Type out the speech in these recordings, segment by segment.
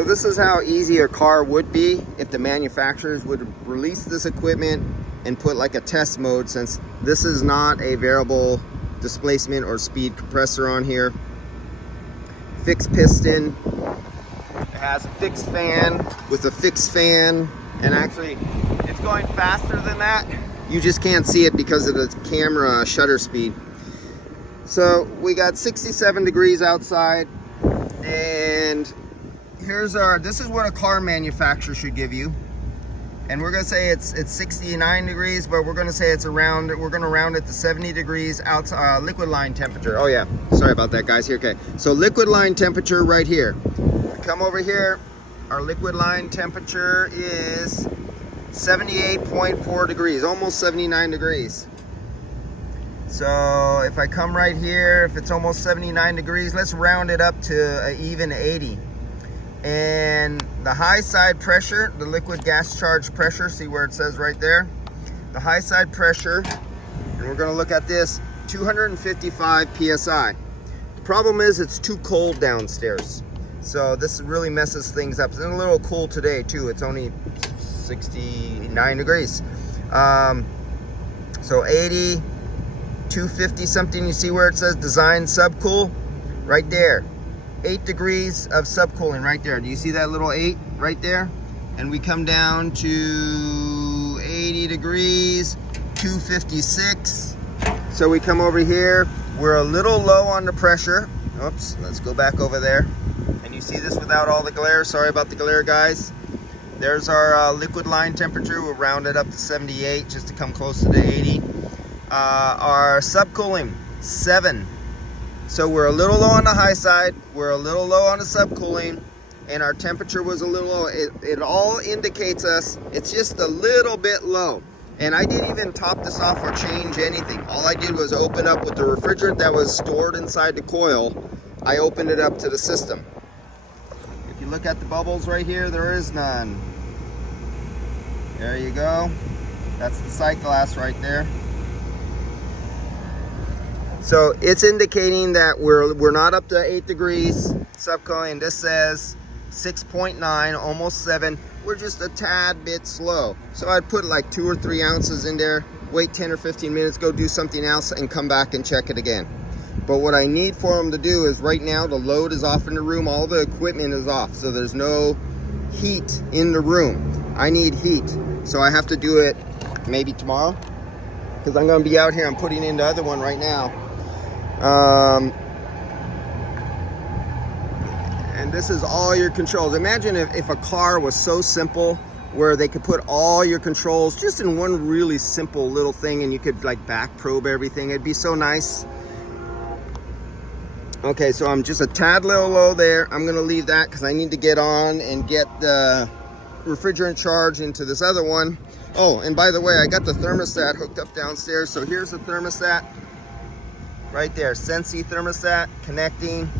So this is how easy a car would be if the manufacturers would release this equipment and put like a test mode, since this is not a variable displacement or speed compressor on here. Fixed piston. It has a fixed fan with a fixed fan, and actually it's going faster than that. You just can't see it because of the camera shutter speed. So we got 67 degrees outside, and here's this is what a car manufacturer should give you. And we're gonna say it's 69 degrees, but we're gonna say we're gonna round it to 70 degrees outside, liquid line temperature. Oh yeah, sorry about that, guys. Here, okay. So liquid line temperature right here. Come over here. Our liquid line temperature is 78.4 degrees, almost 79 degrees. So if I come right here, if it's almost 79 degrees, let's round it up to an even 80. And the high side pressure, the liquid gas charge pressure, see where it says right there? The high side pressure, and we're gonna look at this, 255 PSI. The problem is it's too cold downstairs. So this really messes things up. It's a little cool today too. It's only 69 degrees. So 80, 250 something, you see where it says design subcool? Right there. 8 degrees of subcooling right there. Do you see that little 8 right there? And we come down to 80 degrees, 256. So we come over here. We're a little low on the pressure. Oops, let's go back over there. And you see this without all the glare. Sorry about the glare, guys. There's our liquid line temperature. We'll round it up to 78 just to come close to the 80. Our subcooling, 7. So we're a little low on the high side, we're a little low on the subcooling, and our temperature was a little low. It all indicates us it's just a little bit low. And I didn't even top this off or change anything. All I did was open up with the refrigerant that was stored inside the coil. I opened it up to the system. If you look at the bubbles right here, there is none. There you go. That's the sight glass right there. So it's indicating that we're not up to 8 degrees subcooling. This says 6.9, almost 7. We're just a tad bit slow. So I'd put like 2 or 3 ounces in there, wait 10 or 15 minutes, go do something else, and come back and check it again. But what I need for them to do is right now the load is off in the room, all the equipment is off, so there's no heat in the room. I need heat, so I have to do it maybe tomorrow, because I'm going to be out here. I'm putting in the other one right now. And this is all your controls. Imagine if a car was so simple where they could put all your controls just in one really simple little thing, and you could like back probe everything. It'd be so nice. Okay, so I'm just a tad little low there. I'm gonna leave that because I need to get on and get the refrigerant charge into this other one. Oh, and by the way, I got the thermostat hooked up downstairs. So here's the thermostat right there, Sensi thermostat connecting.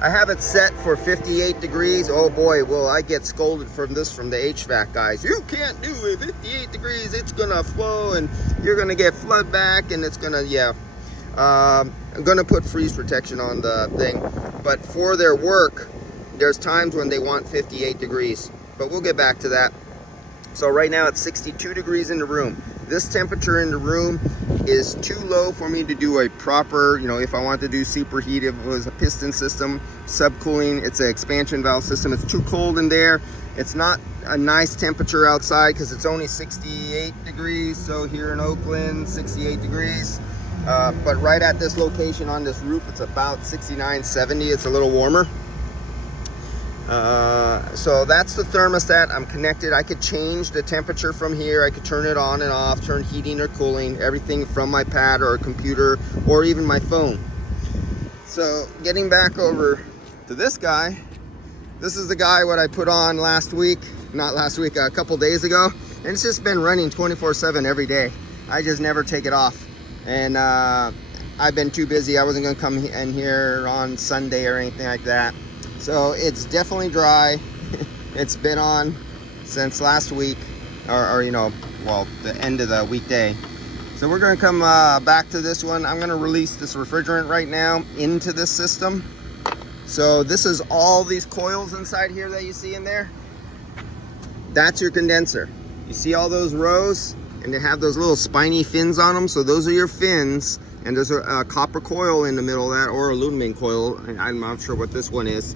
I have it set for 58 degrees. Oh boy, will I get scolded from this from the HVAC guys. You can't do it, 58 degrees, it's gonna flow and you're gonna get flood back and it's gonna, yeah. I'm gonna put freeze protection on the thing, but for their work, there's times when they want 58 degrees, but we'll get back to that. So right now it's 62 degrees in the room. This temperature in the room is too low for me to do a proper, you know, if I want to do superheat, if it was a piston system, subcooling, it's an expansion valve system. It's too cold in there. It's not a nice temperature outside because it's only 68 degrees. So here in Oakland, 68 degrees. But right at this location on this roof, it's about 69, 70. It's a little warmer. So that's the thermostat. I'm connected. I could change the temperature from here. I could turn it on and off, turn heating or cooling, everything from my pad or a computer or even my phone. So getting back over to this guy, this is the guy what I put on last week, not last week, a couple days ago, and it's just been running 24/7 every day. I just never take it off. And I've been too busy. I wasn't going to come in here on Sunday or anything like that. So it's definitely dry. It's been on since last week, or you know, well, the end of the weekday. So we're going to come back to this one. I'm going to release this refrigerant right now into this system. So this is all these coils inside here that you see in there. That's your condenser. You see all those rows, and they have those little spiny fins on them. So those are your fins, and there's a copper coil in the middle of that, or aluminum coil. I'm not sure what this one is,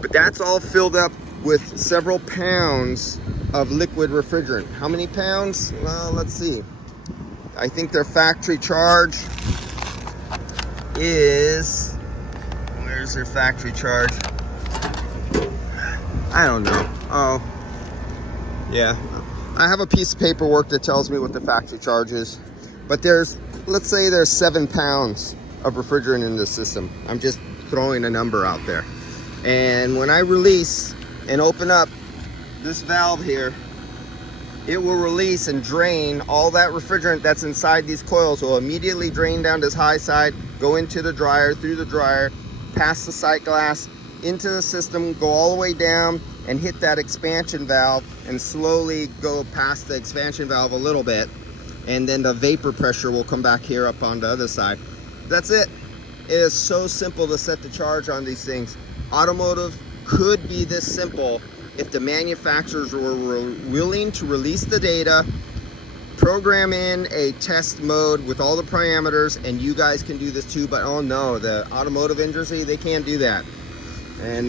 but that's all filled up with several pounds of liquid refrigerant. How many pounds? Well, let's see. I think their factory charge is, where's their factory charge? I don't know. Oh, yeah. I have a piece of paperwork that tells me what the factory charge is. But there's, let's say there's 7 pounds of refrigerant in this system. I'm just throwing a number out there. And when I release and open up this valve here, it will release and drain all that refrigerant that's inside these coils. Will immediately drain down this high side, go into the dryer, through the dryer, past the sight glass, into the system, go all the way down and hit that expansion valve, and slowly go past the expansion valve a little bit, and then the vapor pressure will come back here up on the other side. That's it. It is so simple to set the charge on these things. Automotive could be this simple if the manufacturers were willing to release the data, program in a test mode with all the parameters, and you guys can do this too. But oh no, the automotive industry, they can't do that. And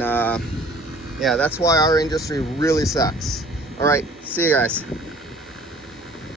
yeah, that's why our industry really sucks. All right, see you guys.